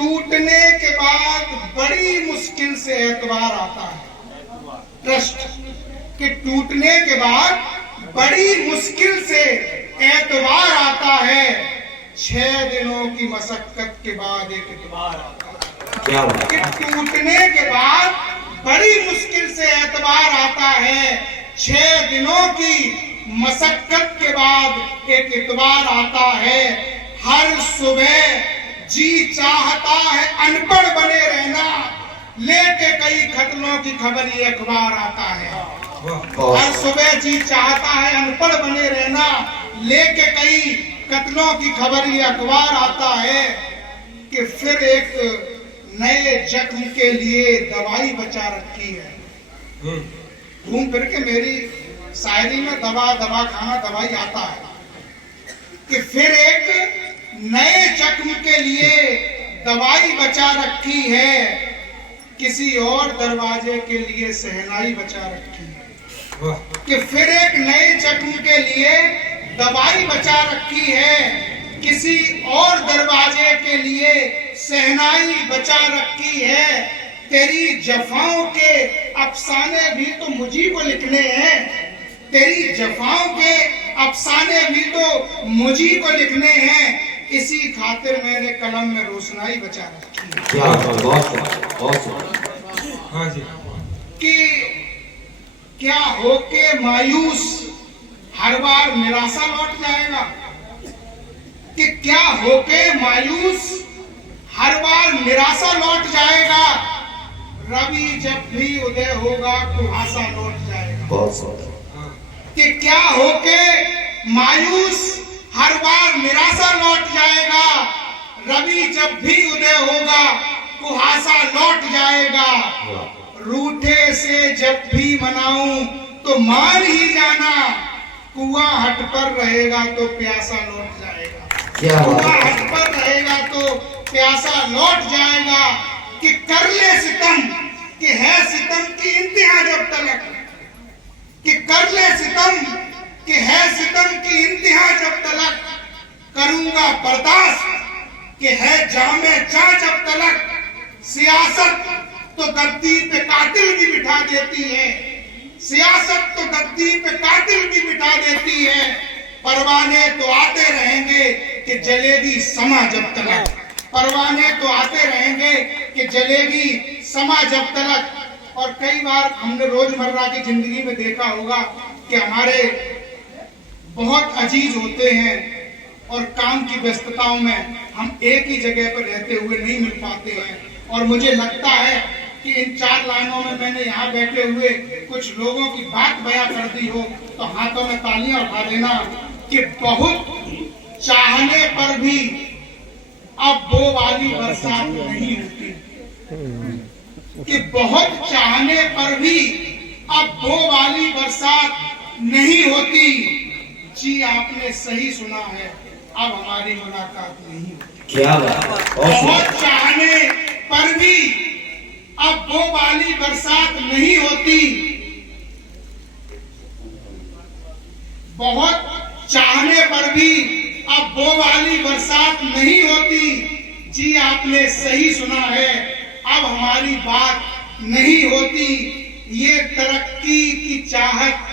टूटने के बाद बड़ी मुश्किल से एतबार आता है। ट्रस्ट कि टूटने के बाद बड़ी मुश्किल से एतबार आता है। 6 दिनों की मशक्कत के बाद एक एतबार आता है। क्या बात कि टूटने के बाद बड़ी मुश्किल से एतबार आता है। 6 दिनों की मशक्कत के बाद एक एतबार आता है। हर सुबह जी चाहता है अनपढ़ बने रहना, लेके कई कत्लों की खबर ये अखबार आता है। हर सुबह जी चाहता है अनपढ़ बने रहना, लेके कई कत्लों की खबर ये अखबार आता है। कि फिर एक नए जख्म के लिए दवाई बचा रखी है। घूम फिर के मेरी शायरी में दवा दवा खाना दवाई आता है। कि फिर एक नए जख्म के लिए दवाई बचा रखी है, किसी और दरवाजे के लिए सहनाई बचा रखी है। कि फिर एक नए जख्म के लिए दवाई बचा रखी है, किसी और दरवाजे के लिए सहनाई बचा रखी है। तेरी जफाओं के अफसाने भी तो मुझी को लिखने हैं, तेरी जफाओं के अफसाने भी तो मुझी को लिखने हैं। इसी खातिर मैंने कलम में रोशनाई बचा रखी है। क्या बहुत हाँ जी। कि क्या होके मायूस हर बार निराशा लौट जाएगा। कि क्या होके मायूस हर बार निराशा लौट जाएगा। रवि जब भी उदय होगा कुहासा लौट जाएगा। बहुत कि क्या होके मायूस हर बार निराशा लौट जाएगा। रवि जब भी उदय होगा कुहासा लौट जाएगा। रूठे से जब भी मनाऊं तो मान ही जाना, कुआं हट पर रहेगा तो प्यासा लौट जाएगा। कुआं हट पर रहेगा तो प्यासा लौट जाएगा। कि कर ले सितम कि है सितम की इंतहा जब तलक, कि कर ले सितम कि है सितम की इंतहा जब तलक, करूंगा बर्दाश्त कि है जामे चा जब तलक। सियासत तो गद्दी पे कातिल भी बिठा देती है, सियासत तो गद्दी पे कातिल भी बिठा देती है। परवाने तो आते रहेंगे कि जलेगी समा जब तलक, परवाने तो आते रहेंगे कि जलेगी समा जब तलक। और कई बार हमने रोजमर्रा की जिंदगी में देखा होगा कि हमारे बहुत अजीज होते हैं और काम की व्यस्तताओं में हम एक ही जगह पर रहते हुए नहीं मिल पाते हैं। और मुझे लगता है कि इन 4 लाइनों में मैंने यहाँ बैठे हुए कुछ लोगों की बात बयां कर दी हो तो हाथों में तालियां उठा देना। कि बहुत चाहने पर भी अब वो वाली बरसात नहीं होती। कि बहुत चाहने पर भी अब वो वाली बरसात नहीं होती। जी आपने सही सुना है, अब हमारी मुलाकात नहीं होती। क्या बात। बहुत चाहने पर भी अब वो वाली बरसात नहीं होती। बहुत चाहने पर भी अब वो वाली बरसात नहीं होती। जी आपने सही सुना है, अब हमारी बात नहीं होती। ये तरक्की की चाहत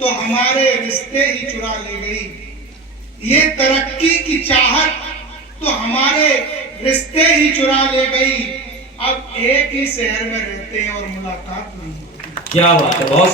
तो हमारे रिश्ते ही चुरा ले गई। ये तरक्की की चाहत तो हमारे रिश्ते ही चुरा ले गई। अब एक ही शहर में रहते हैं और मुलाकात नहीं होती। क्या बात है। बहुत